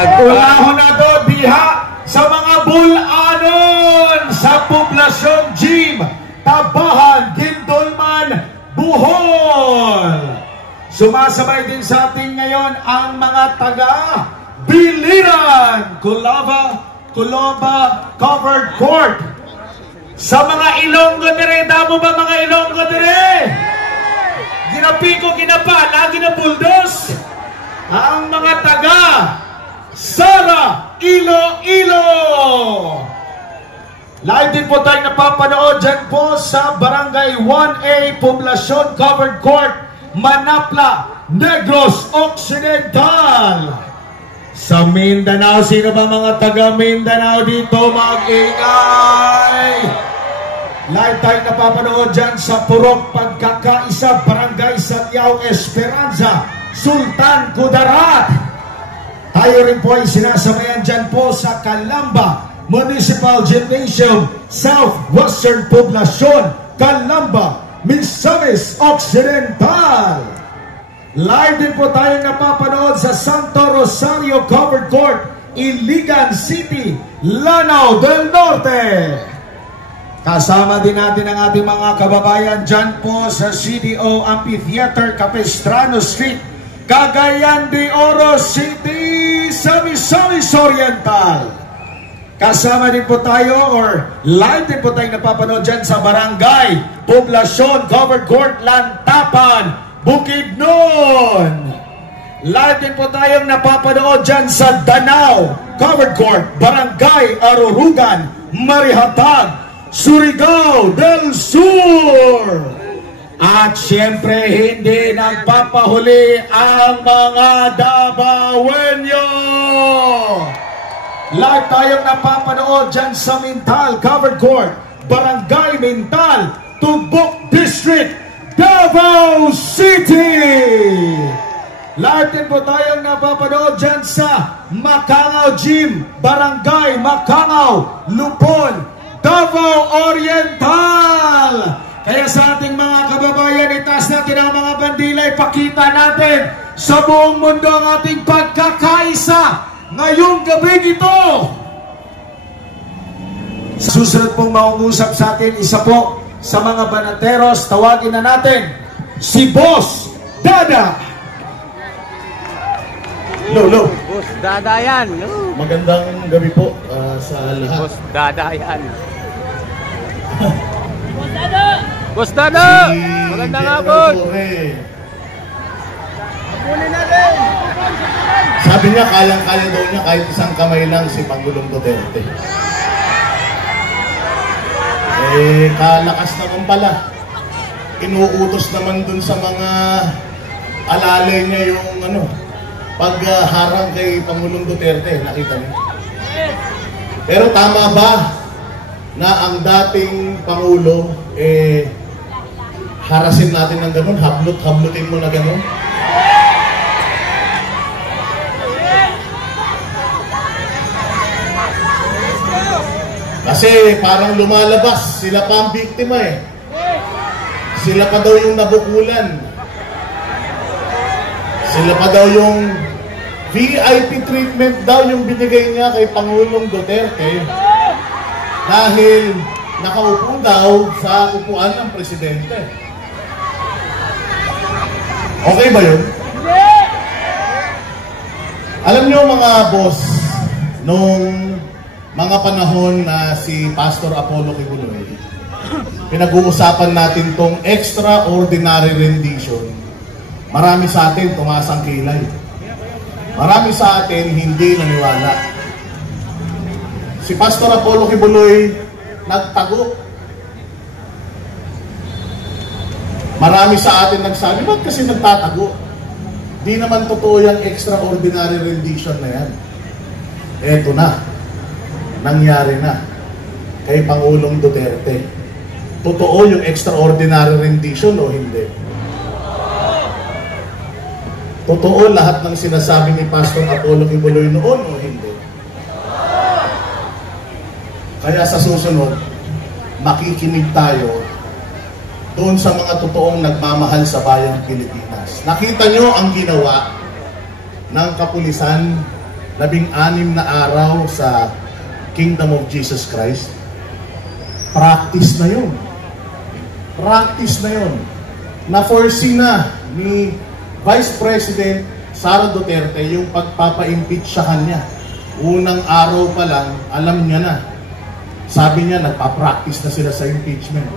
Unahon na to diha sa mga bulanon sa poblasyon Jim, Tabahan, Gindolman, Bohol. Sumasabay din sa atin ngayon ang mga taga Biliran, Culoba Covered Court. Sa mga Ilonggo dire, damo ba mga Ilonggo dire? Ginapiko, ginapa, ginabuldos. Ang mga taga Sara, Iloilo. Live din po tayo napapanood dyan po sa Barangay 1A, Poblasyon Covered Court, Manapla, Negros Occidental. Sa Mindanao, sino ba mga taga Mindanao dito? Mag-ingay! Live tayo napapanood dyan sa Purok Pagkakaisa, Barangay Santiago Esperanza, Sultan Kudarat. Tayo rin po ay sinasabayan dyan po sa Calamba Municipal Gymnasium, Southwestern Poblasyon, Calamba, Misamis Occidental. Live din po tayo napapanood sa Santo Rosario Covered Court, Iligan City, Lanao del Norte. Kasama din natin ang ating mga kababayan dyan po sa CDO Amphitheater, Capistrano Street, Cagayan de Oro City, sa Misamis Oriental. Kasama din po tayo, or live din po tayo napapanood dyan sa Barangay Poblasyon Covered Court, Lantapan, Bukidnon. Live din po tayong napapanood dyan sa Danao Covered Court, Barangay Arurugan, Marihatag, Surigao del Sur. At siyempre hindi nagpapahuli ang mga Davaoenyo. Live tayong napapanood dyan sa Mintal Covered Court, Barangay Mintal, Tugbok District, Davao City. Live din po tayong napapanood dyan sa Macangao Gym, Barangay Macangao, Lupon, Davao Oriental. Kaya sa ating mga kababayan, itaas natin ang mga bandila, ipakita natin sa buong mundo ang ating pagkakaisa ngayong gabi ito. Sa susunod pong maungusap sa atin, isa po sa mga banateros, tawagin na natin si Boss Dada. Lolo. Boss Dada yan. Magandang gabi po sa lahat. Boss Dada yan. Boss Dada! Boss Dada! Magandang hapon. Kunin natin. Sabi niya, kalang-kala daw niya kahit isang kamay lang si Pangulong Duterte. Kalakas naman pala. Inuutos naman dun sa mga alalay niya yung pagharang kay Pangulong Duterte. Nakita niyo? Pero tama ba na ang dating Pangulo harasin natin ng ganun? Hablot-hablutin mo na ganun? Kasi parang lumalabas, sila pa ang biktima eh. Sila pa daw yung nabukulan. Sila pa daw yung VIP treatment daw yung binigay niya kay Pangulong Duterte dahil nakaupo daw sa upuan ng presidente. Okay ba yun? Alam niyo mga boss, nung mga panahon na si Pastor Apollo Kibuloy, pinag-uusapan natin tong extraordinary rendition. Marami sa atin tumasang kilay. Marami sa atin hindi naniwala. Si Pastor Apollo Kibuloy nagtago. Marami sa atin nagsabi, ba't kasi nagtatago? Di naman totoo yung extraordinary rendition na yan. Eto na. Nangyari na kay Pangulong Duterte. Totoo yung extraordinary rendition o hindi? Totoo lahat ng sinasabi ni Pastor Apollo Kibuloy noon o hindi? Kaya sa susunod, makikinig tayo doon sa mga totoong nagmamahal sa bayang Pilipinas. Nakita nyo ang ginawa ng kapulisan 16 na araw sa Kingdom of Jesus Christ. Practice na yun. Practice na yun. Na-foresee na ni Vice President Sara Duterte yung pagpapa-impeach sa kanya. Unang araw pa lang, alam niya na. Sabi niya, nagpa-practice na sila sa impeachment.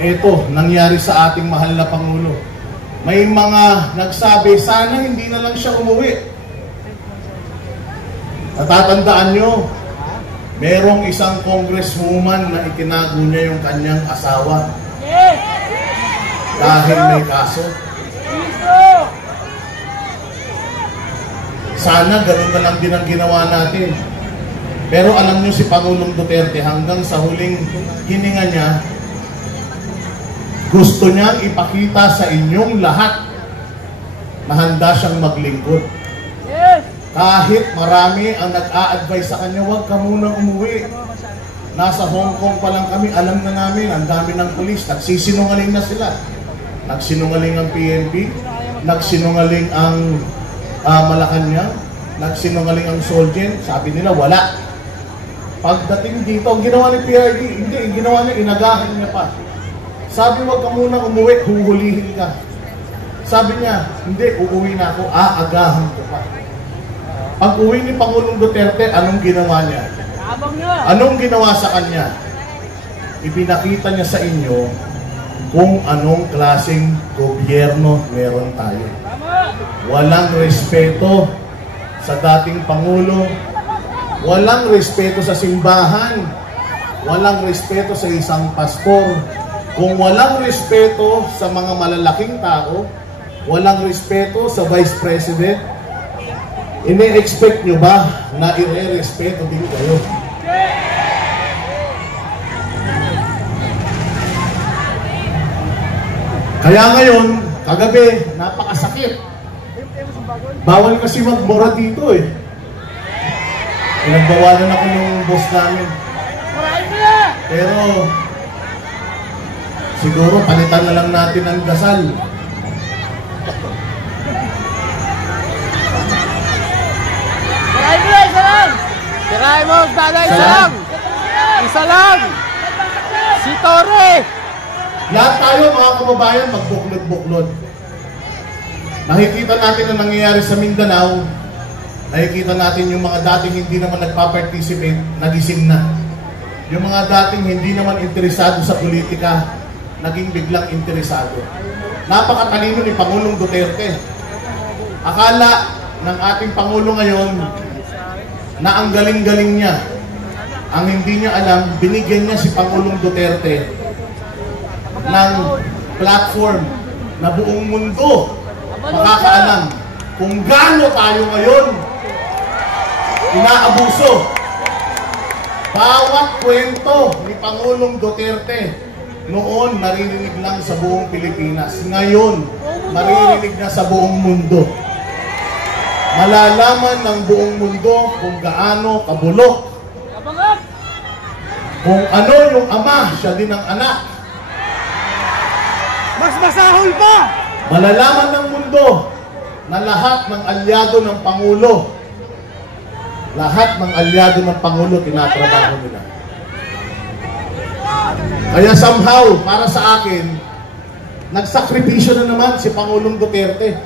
Ito, nangyari sa ating mahal na Pangulo. May mga nagsabi, sana hindi na lang siya umuwi. Natatandaan nyo, merong isang congresswoman na itinago niya yung kanyang asawa dahil may kaso. Sana ganun na lang din ang ginawa natin. Pero alam nyo si Pangulong Duterte, hanggang sa huling hininga niya, gusto niyang ipakita sa inyong lahat na handa siyang maglingkod. Kahit marami ang nag-a-advise sa kanya, huwag ka munang umuwi. Nasa Hong Kong pa lang kami, alam na namin, ang dami ng pulis, nagsisinungaling na sila. Nagsinungaling ang PNP, nagsinungaling ang Malacanang, nagsinungaling ang Solgen, sabi nila wala. Pagdating dito, ang ginawa ni PRD, hindi, ang ginawa niya, inagahan niya pa. Sabi, huwag ka munang umuwi, huhulihin ka. Sabi niya, hindi, uuwi na ako, aagahan ko pa. Pag uwi ni Pangulong Duterte, anong ginawa niya? Anong ginawa sa kanya? Ipinakita niya sa inyo kung anong klaseng gobyerno meron tayo. Walang respeto sa dating Pangulo, walang respeto sa simbahan, walang respeto sa isang pastor. Kung walang respeto sa mga malalaking tao, walang respeto sa Vice President, ini-expect nyo ba na i-respeto din kayo? Kaya ngayon, kagabi, napakasakit. Bawal kasi magmura dito eh. Pinagbawalan ako ng boss namin. Pero, siguro palitan na lang natin ang dasal. Tirahin mo, Dada, isa lang! Isa lang! Si Torre! Lahat tayo mga kababayan, magbuklod-buklod. Nakikita natin ang nangyayari sa Mindanao. Nakikita natin yung mga dating hindi naman nagpa-participate, nagising na. Yung mga dating hindi naman interesado sa politika, naging biglang interesado. Napakatalino ni Pangulong Duterte. Akala ng ating Pangulo ngayon na ang galing-galing niya. Ang hindi niya alam, binigyan niya si Pangulong Duterte ng platform na buong mundo makakaalam kung gaano tayo ngayon inaabuso. Bawat kwento ni Pangulong Duterte noon naririnig lang sa buong Pilipinas. Ngayon, maririnig na sa buong mundo. Malalaman ng buong mundo kung gaano kabulok. Kung ano yung ama, siya din ang anak. Mas masahol pa! Malalaman ng mundo na lahat ng alyado ng Pangulo, lahat ng alyado ng Pangulo, tinatrabaho nila. Kaya somehow, para sa akin, nagsakripisyo na naman si Pangulong Duterte.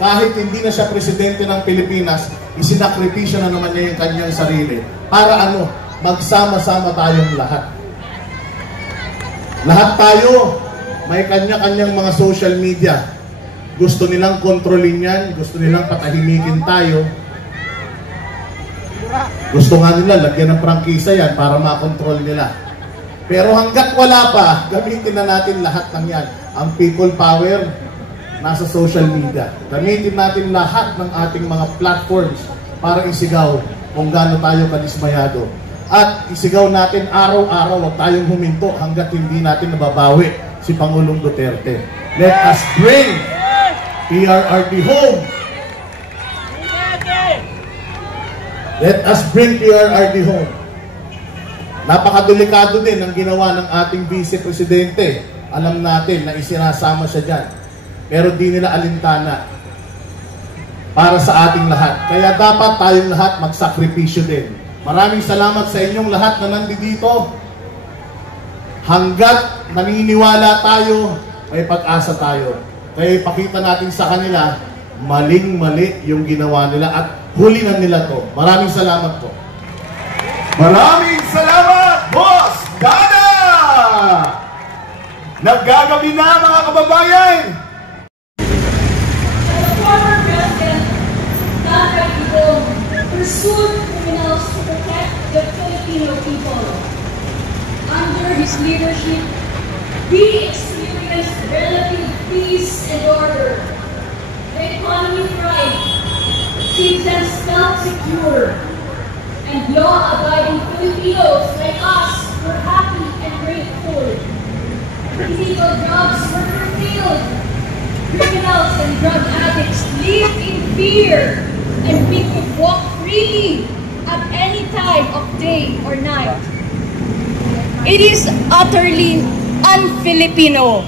Kahit hindi na siya presidente ng Pilipinas, isinakripisyo na naman niya yung kanyang sarili. Para ano? Magsama-sama tayong lahat. Lahat tayo, may kanya-kanyang mga social media. Gusto nilang kontrolin yan, gusto nilang patahimikin tayo. Gusto nga nila, lagyan ng prangkisa yan para makontrol nila. Pero hanggat wala pa, gamitin na natin lahat ng yan. Ang people power, nasa social media. Gamitin natin lahat ng ating mga platforms para isigaw kung gaano tayo kadismayado. At isigaw natin araw-araw, huwag tayong huminto hanggat hindi natin nababawi si Pangulong Duterte. Let us bring PRRD home. Let us bring PRRD home. Napakadelikado din ang ginawa ng ating Vice Presidente. Alam natin na isinasama siya dyan. Pero di nila alintana. para sa ating lahat. Kaya dapat tayong lahat magsakripisyo din. Maraming salamat sa inyong lahat na nandito. Hanggat naniniwala tayo, may pag-asa tayo. Kaya ipakita natin sa kanila, maling-mali yung ginawa nila at huli na nila to. Maraming salamat po. Maraming salamat, Boss Dada! Naggagabi na, mga kababayan! The former President, Tatay Digong, pursued criminals to protect the Filipino people. Under his leadership, we experienced relative peace and order. The economy thrived, citizens felt secure, and law-abiding Filipinos like us were happy and grateful. Illegal drugs were curtailed. Criminals and drug addicts lived in fear, and we could walk freely at any time of day or night. It is utterly un-Filipino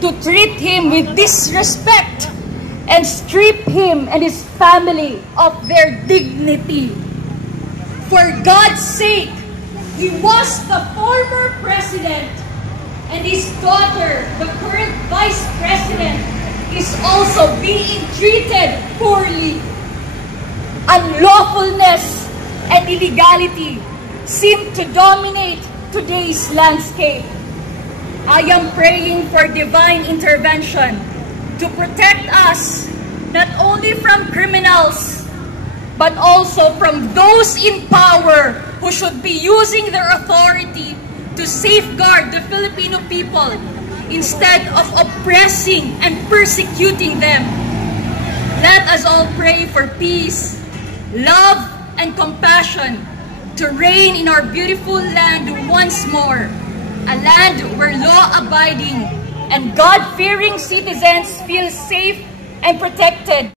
to treat him with disrespect and strip him and his family of their dignity. For God's sake, he was the former president, and his daughter, the current vice president, is also being treated poorly. Unlawfulness and illegality seem to dominate today's landscape. I am praying for divine intervention to protect us not only from criminals, but also from those in power who should be using their authority to safeguard the Filipino people instead of oppressing and persecuting them. Let us all pray for peace, love, and compassion to reign in our beautiful land once more, a land where law-abiding and God-fearing citizens feel safe and protected.